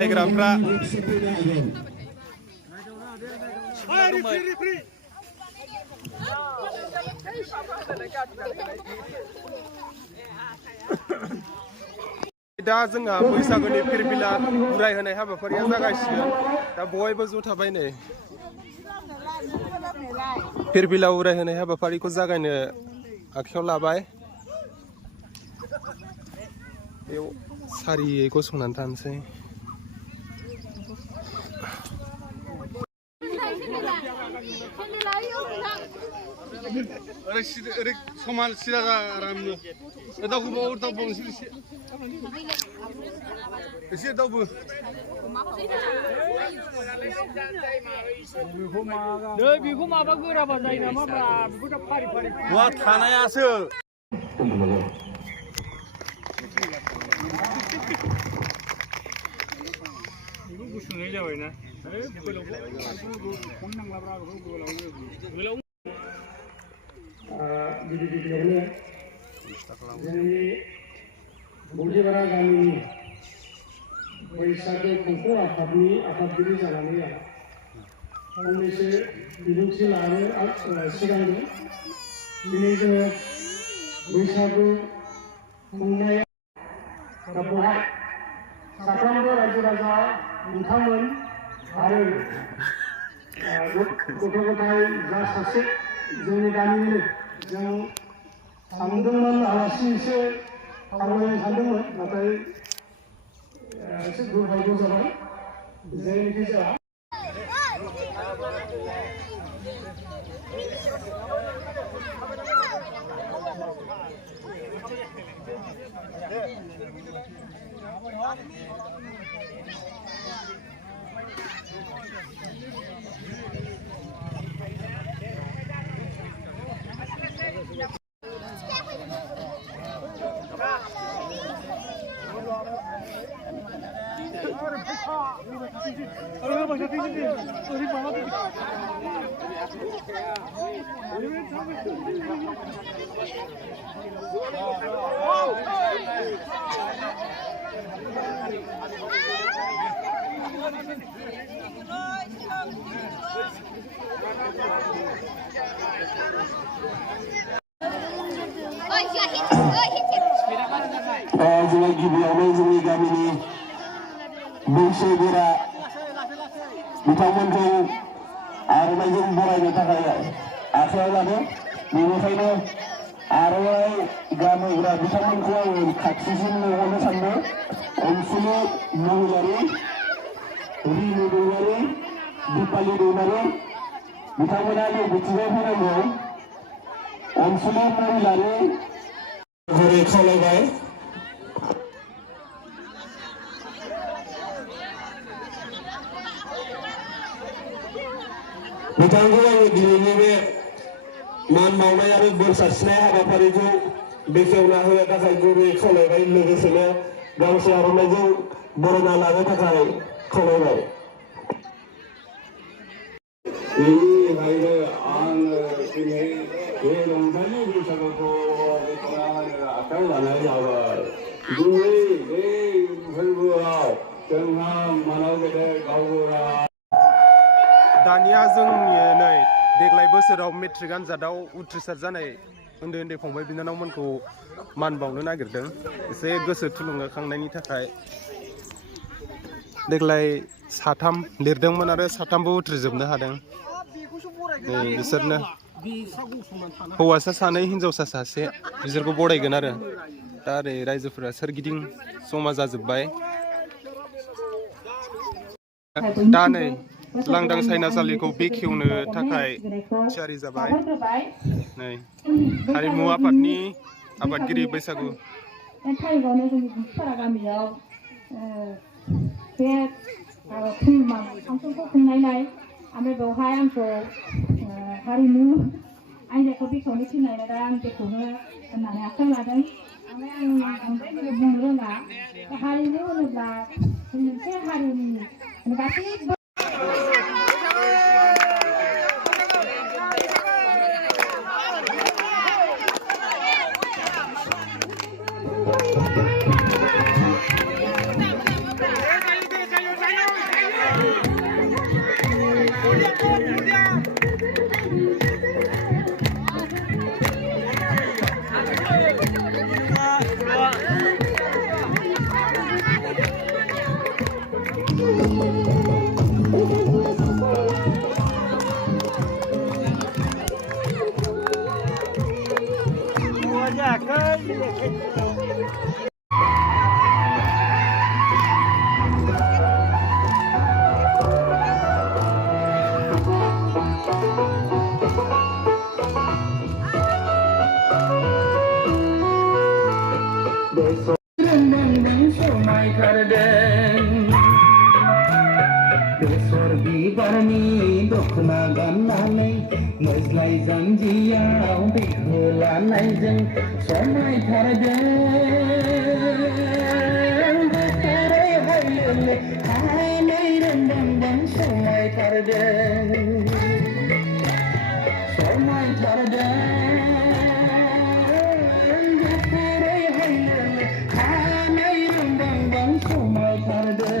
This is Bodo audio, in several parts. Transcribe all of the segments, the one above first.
नायग्राफ्रा दा जोंहा बैसागुनि फिरफिला उराय होनाय हाबाफारिया जागासिनो दा बयबो ज' थाबाय नै फिरफिला उराय होनाय हाबाफारिखौ जागायनो आखायाव लाबाय बेयाव सारियै गसंनानै थानोसै समान सिदा आरामनो दाउखौ दाउ एसे दाउबो बेखौ माबा गोराबा जायो नामा बेखौ फारि फारि वा थानायासो गुसुङै जाबायना गिबियावनो जोंनि बलिपारा गामिनि बैसागो खुंफु आफादनि आफादगिरि जानानै फंनैसो बिबुंथि लानो सिगांदों दिनै जोङो बैसागु खुंनाया दा बेवहाय साफ्रोमबो रायजो राजा नोंथांमोन आरो गथ' गथाय जा सासे जोंनि गामिनिनो जों सानदोंमोन आलासि एसे खावलायनो सानदोंमोन नाथाय एसे दुर्भाग्य जाबाय जेरैखि जाया जोङो गिबियावनो जोंनि गामिनि बैसोगोरा बिथांमोनखौ आर'नाइजों बरायनो थाखाय आखायाव लादों बेनिखायनो आर'नाइ गानहोग्रा बिथांमोनखौ आङो खाथिसिम लिंहरनो सानदों अनसुलि महिलारि रिनु दैमारि दिपालि दैमारि बिथांमोना बे बिथिङाव फैनांगौ अनसुलि महिलारि घरे खावलायबाय बिथांखौ आङो दिनैनि बे मान बावनाय आरो बोर सारस्रिनाय हाबाफारिखौ बेखेवना होनो थाखाय गुरै खावलायबाय लोगोसेनो गांसे आर'नाइजों बरायना लानो थाखाय खावलायबाय बेनिखायनो आङो दिनै बे रंजालि बैसागुखौ आखायाव लानाय जाबाय दिनै बे फोरबोआव जोंहा मानाव गेदेर गावबुरा दानिया जोंनि नै देग्लाय बोसोराव मेट्रिक आनजादाव उथ्रिसार जानाय उन्दै उन्दै फंबाय बिनानावमोनखौ मान बावनो नागिरदों एसे गोसो थुलुंगाखांनायनि थाखाय देग्लाय साथाम लिरदोंमोन आरो साथामबो उथ्रिजोबनो हादों बिसोरनो हौवासा सानै हिनजावसा सासे बिसोरखौ बरायगोन आरो दा ओरै रायजोफोरा सोरगिदिं जमा जाजोब्बाय दा नै लांदां सायनासालिखौ बेखेवनो थाखाय थियारि जाबाय नै हारिमु आफादनि आफादगिरि बैसागु थारिखआवनो जोंनि बलिपारा गामियाव बे फांसनखौ खुंनायलाय ओमफ्राय बेवहाय आंखौ हारिमु आयदाखौ बेखेवनो थिननायलाय दा आं बेखौनो होननानै आखायाव लादों ओमफ्राय आं बांद्राय बुंनो रोङा हारिमु होनोब्ला मोनसे हारिनि गासैबो बारनि दखना गाननानै मोज्लाय जानजियाव दैखौ लानायजों समायथारदों बोथोरै हायलोले हानै रोंदांदां समायथारदों समायथारदों बोथोरै हायलोले हानै रोंदांदां समायथारदों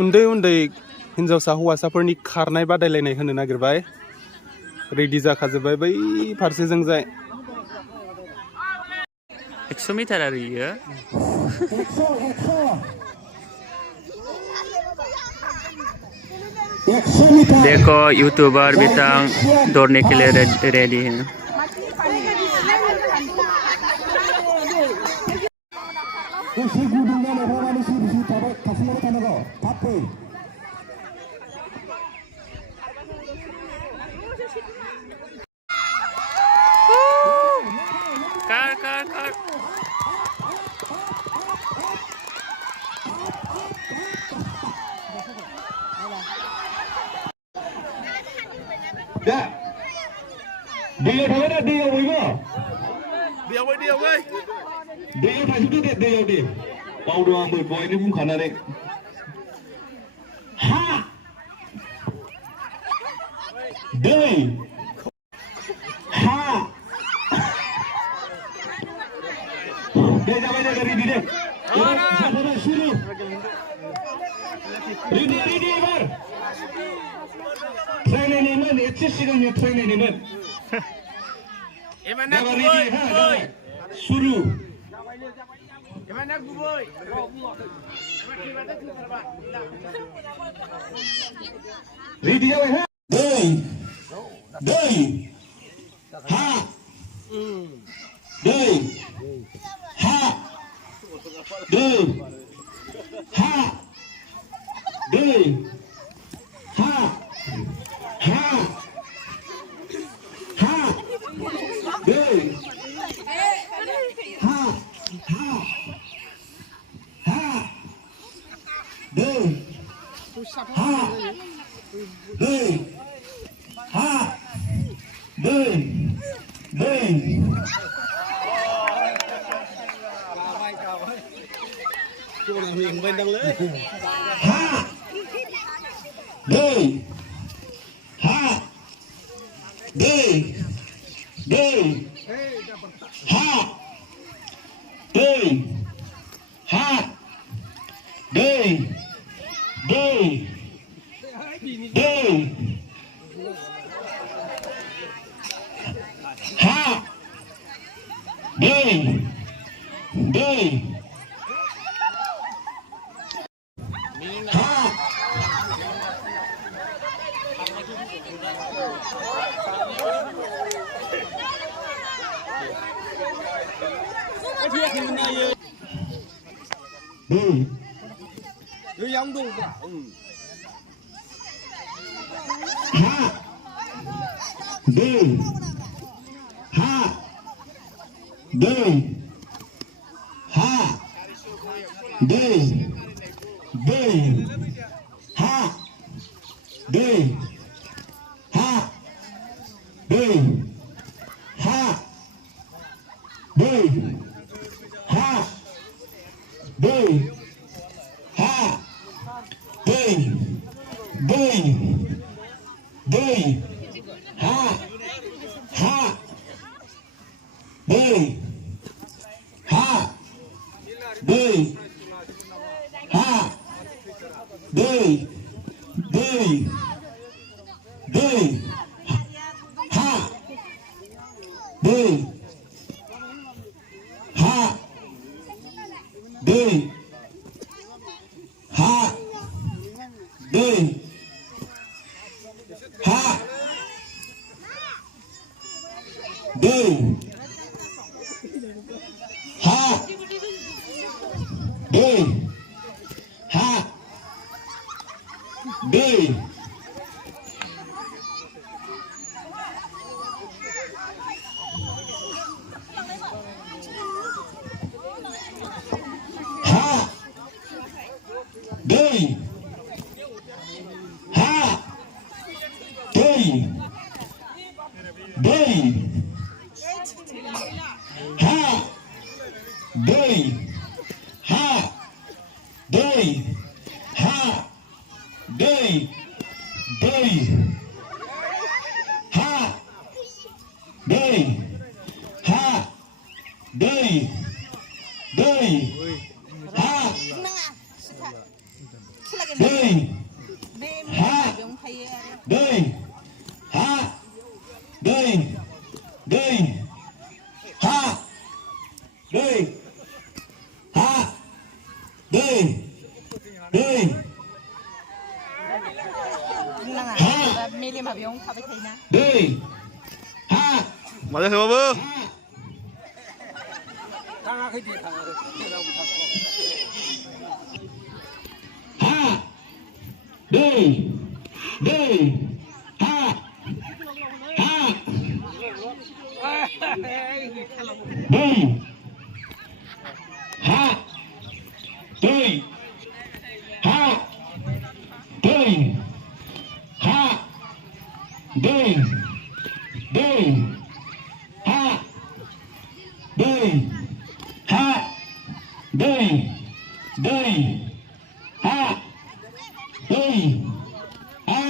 उन्दै उन्दै हिन्जावसा हौवासाफोरनि खारनाय बादायलायनाय होनो नागिरबाय रेडि जाखाजोब्बाय बै फारसेजों जाय 100 मिटार आरो इयो देखो यूट्यूबर बिथां दौड़ने के लिए रेडी हैं कार कार कार दैयाव थाबाय ना दैयाव बयबो दैयाव थाजोबदो दे दैयाव दे बावदों आंबो दहायनो बुंखानानै हा दै हा दे जाबाय दे रेडि दे जाबाय शुरू रेडि एबार ट्रेनिंमोन एसे सिगांनि ट्रेनिंमोन एबार रेडि हा शुरू रेडि जाबाय हा दै हा दै हा दै हा दै ha ha ha दै ha ha ha दै ha दै ha दै ห้าเด้ห้าเด้ห้าเด้ห้าเด้ห้าเด้ห้ามาเลยเถอะเบอร์ห้าเด้ห้าห้าเด้ห้าเด้ห้าเด้ห้าเด้ห้าเด้ห้าเด้ห้าเด้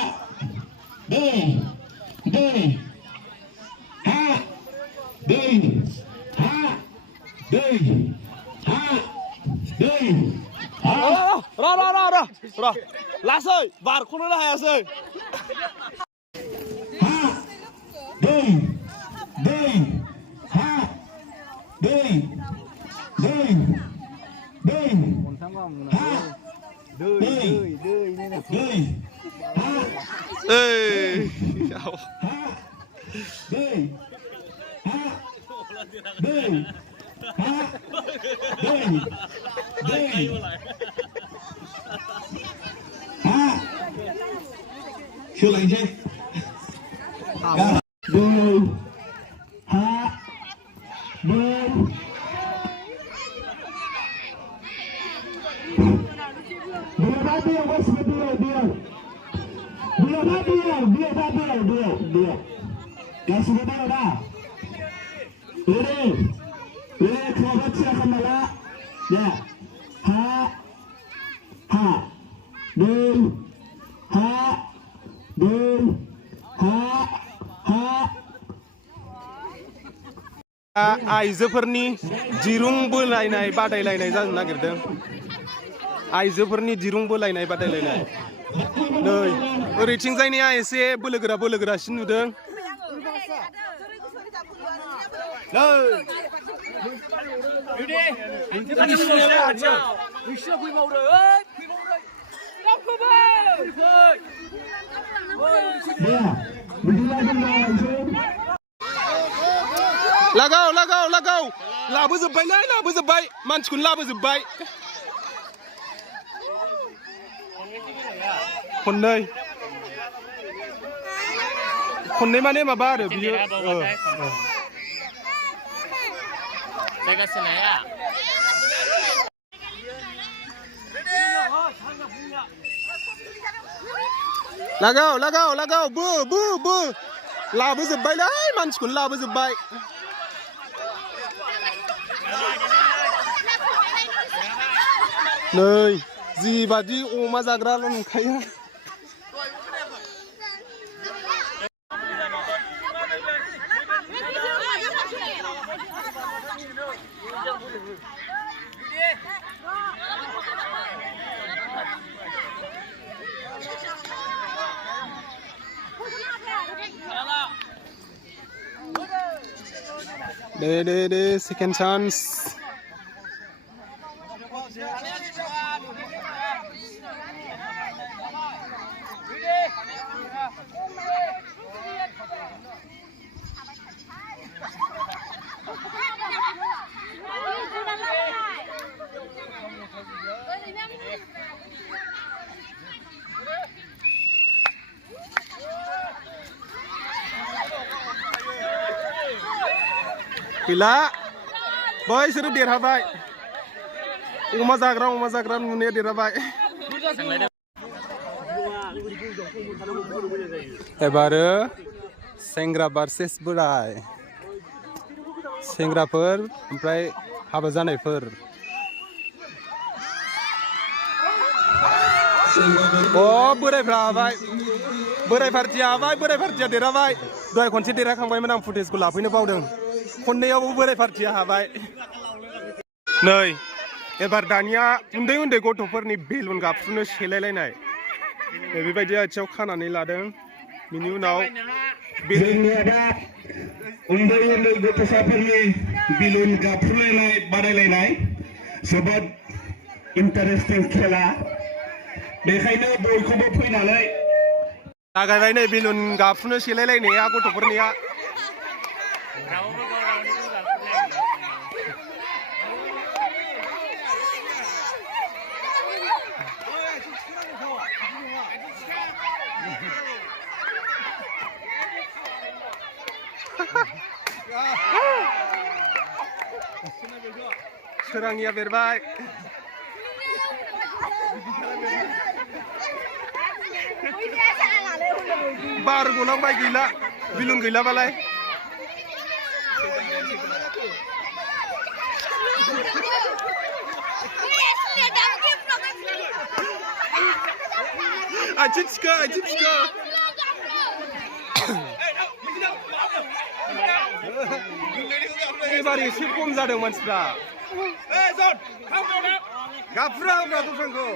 ห้าเด้ห้าเด้ห้าเด้ห้าเด้ห้าร อลาเซ่บาร์คุณน่าให้เซ่ ห้าเด้ห้าเด้ห้าเด้ห้า เอ้ยเอา ห้าเด้ห้าเด้ห้าเด้ห้าชื่ออะไรเจ๊เด้ห้าเด้dia bos dia yang sudah dah ini kerabat siapa malah ya ha Dun ha dun ha ha आइजोफोरनि दिरुं बोलायनाय बादायलायनाय जानो नागिरदों आइजोफोरनि दिरुं बोलायनाय बादायलायनाय नै ओरैथिंजायनिया एसे बोलोगोरासिन नुदों लागाव लाबोजोब्बाय मानसिखौनो लाबोजोब्बाय खननै माने माबा आरो बियो जायगा सोलाया लागाव बो लाबोजोब्बायलै मानसिखौनो लाबोजोब्बाय नै जिबादि अमा जाग्राल' नुखायो दे सेकेंड चांस गैला बैसोरो देरहाबाय अमा जाग्रा नुनाया देरहाबाय एबारो सेंग्रा भार्सेस बोराय सेंग्राफोर ओमफ्राय हाबा जानायफोर बोरायफ्रा हाबाय बोराय पार्टिया देरहाबाय दहाय खनसे देरहाखांबायमोन आं फुटेजखौ लाफैनो बावदों खननैयावबो बोराय पार्टिया हाबाय नै एबार दानिया उन्दै गथ'फोरनि बेलुन गाबफ्रुनो सेलायलायनाय बेबायदि आथिङाव खानानै लादों बिनि उनाव जोंनिया दा उन्दै गथ'साफोरनि बेलुन गाबफ्रुलायनाय बादायलायनाय जोबोद इन्टारेस्टिं खेला बेखायनो बयखौबो फैनानै जागायबाय नै बेलुन गाबफ्रुनो सेलायलायनाया गथ'फोरनिया सोरांनिया बेरबाय बार गलांबाय गैला बेलुन गैलाबालाय आथिं थिखो एबार एसे खम जादों मानसिफ्रा गाबफ्रा होब्रा दस्रांखौ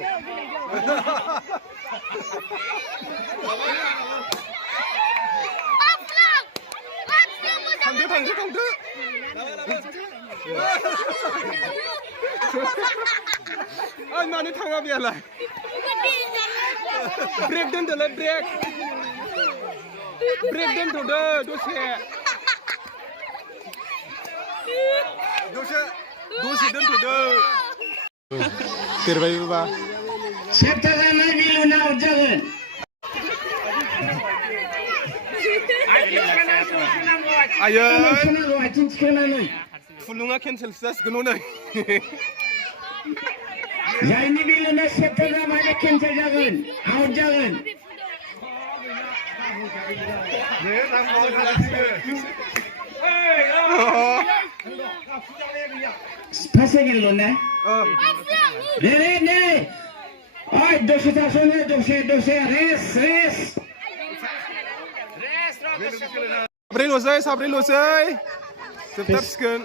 थांदो ओइ मानो थाङा बेयालाय ब्रेक दोनदोलाय ब्रेक दोनथ'दो दसे दोनथ'दो देरबायबा सेप्ता जानाय बिलुना हरजागोन आयै आथिं थिखांनानै फुलुङा केन्सेलसो जासिगोन हनै जायनि बिलुना सेप्ता जानाय केन्सेल जागोन आउट जागोन फास सेकेन्डल' ना ने ओइ दसे थास'नो दसे रेस साब्रैल'सै जोबथारसिगोन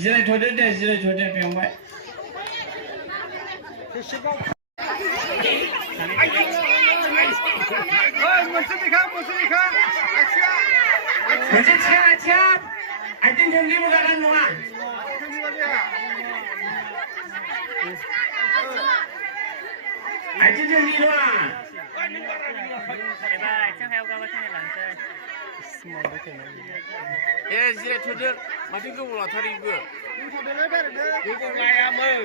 जिरायथ'दो दे बेवहाय मोनसे आथिया आथिं थोंब्रैबो गानाय नङा आथिं थोंब्रै नङा जिरायथ'दो माथो गोबाव लाथारो इबो गोबाव लायामोन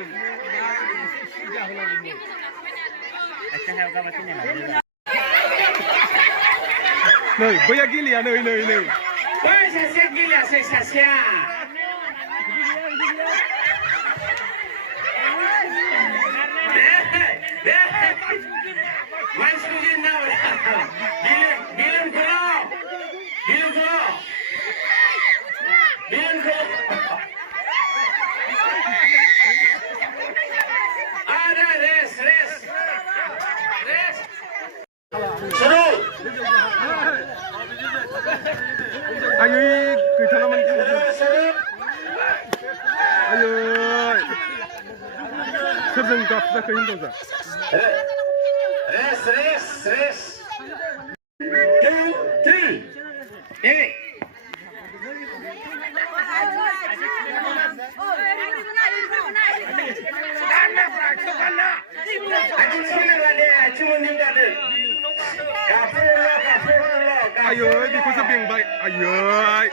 नै बैया गेलेया नै बै सासेया गेलेयासै सासेया मानसिखौ नाव आदा रेस सुरु आयै गैथारामोन आयै सोरजों गाबजाखो हिनजावजा रेस 2, 3 ए आयै बेखौसो बेंबाय आयै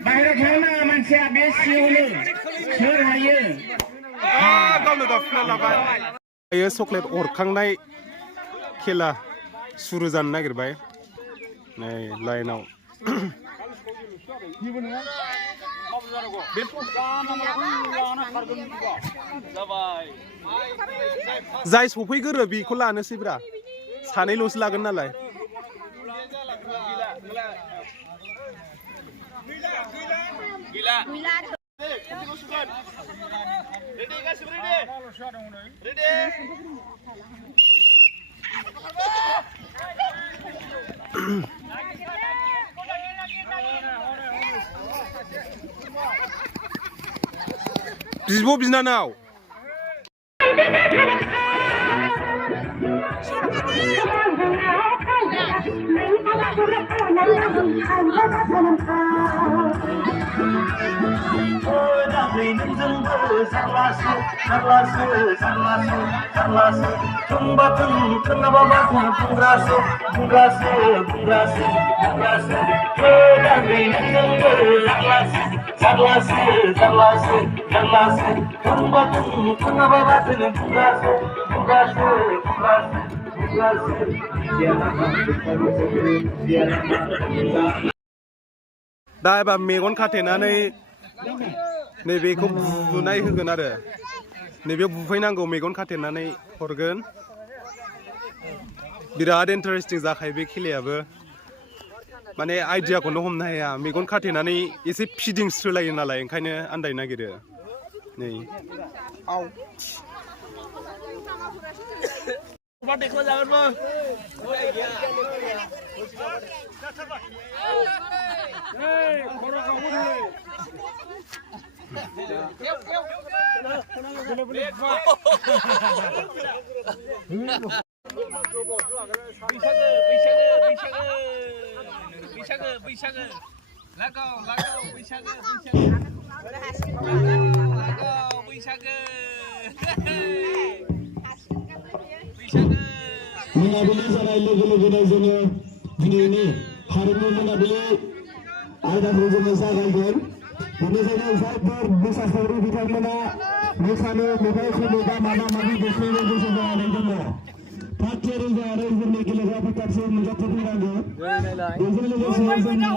बाहेराव थांनो नाङा मानसिया बे सिङावनो सोर हायो गावनो गाबफिनना लाबाय आयो चक्लेट अरखांनाय खेला सुरु जानो नागिरबाय नै लाइनाव जाय सफैगोरो बेखौ लानोसैब्रा सानैल'सो लागोन नालाय बिब' बिनानाव दा एबा मेगन खाथेनानै नैबेखौ बुनाय होगोन आरो नैबेयाव बुफैनांगौ मेगन खाथेनानै हरगोन बिराद इन्टारेस्टिं जाखायो बे खेलायाबो माने आइडियाखौनो हमनो हाया मेगन खाथेनानै एसे फिदिंस्रोलायो नालाय ओंखायनो आन्दायनो नागिरो नै बैसागो लागाव बैसागो मोनाबिलि जानाय लोगो लोगोनो जोङो दिनैनि हारिमु मोनाबिलि आयदाखौ जोङो जागायगोन बेनिखायनो जायफोर मोसाखावरि बिथांमोना मोसानो मेथाइ खननो बा माबा माबि देखायनो गोसो जानानै दङ थाग थियारि जानानै जोंनि गेलेग्रा फोथारसिम नुजाथिफैनांगौ बेजों लोगोसे जोंहा